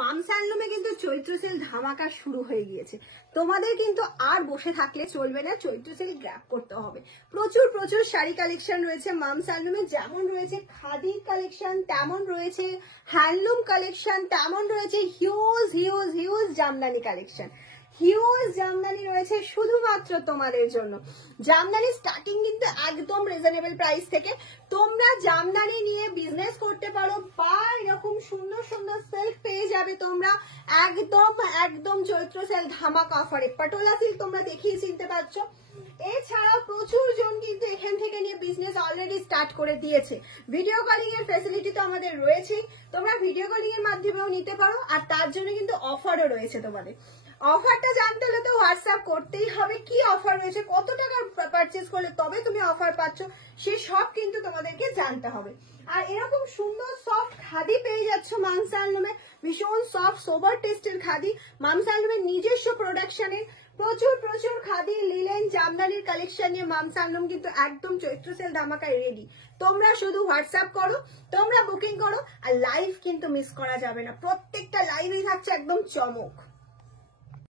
Mum's হ্যান্ডলুমে কিন্তু চৈত্র sell ধামাকা শুরু হয়ে গিয়েছে। তোমাদের কিন্তু আর বসে থাকলে চলবে না, চৈত্র সেল গ্র্যাব করতে হবে। প্রচুর প্রচুর শাড়ি কালেকশন রয়েছে মামস হ্যান্ডলুমে, যেমন রয়েছে খাদির কালেকশন, তেমন রয়েছে হ্যান্ডলুম কালেকশন, তেমন রয়েছে huge huge huge Jamdani collection. Huge Jamdani রয়েছে শুধুমাত্র তোমাদের জন্য। জামদানি স্টার্টিং কিন্তু একদম রিজনেবল প্রাইস থেকে। তোমরা জামদানি নিয়ে বিজনেস করতে পারো বা এরকম সুন্দর সুন্দর সিল্ক পেয়ে যাবে তোমরা একদম একদম চৈত্র সেল ধামাকা অফারে। পাটোলা সিল্ক তোমরা দেখিয়ে চিনতে পারছো। এছাড়াও প্রচুর জন কিন্তু এখান থেকে নিয়ে বিজনেস অলরেডি স্টার্ট করে দিয়েছে। ভিডিও কলিং এর ফ্যাসিলিটি তো আমাদের রয়েছেই, তোমরা ভিডিও কলিং এর মাধ্যমেও নিতে পারো, আর তার জন্য কিন্তু অফারও রয়েছে তোমাদের। অফারটা জানতে হলে তো হোয়াটসঅ্যাপ করতেই হবে, কি অফার রয়েছে, কত টাকার পারচেজ করলে তবে তুমি অফার পাচ্ছ, সে সব কিন্তু তোমাদেরকে জানতে হবে। আর এরকম সুন্দর সফট খাদি পেয়ে যাচ্ছ মামস হ্যান্ডলুমে, ভীষণ সফট সোবার টেস্টের খাদি, মামস হ্যান্ডলুমের নিজস্ব প্রোডাকশনের প্রচুর প্রচুর খাদি লিলেন জামদানির কালেকশন নিয়ে মামস হ্যান্ডলুম কিন্তু একদম চৈত্র সেল ধামাকায় রেডি। তোমরা শুধু হোয়াটসঅ্যাপ করো, তোমরা বুকিং করো, আর লাইভ কিন্তু মিস করা যাবে না, প্রত্যেকটা লাইভেই থাকছে একদম চমক।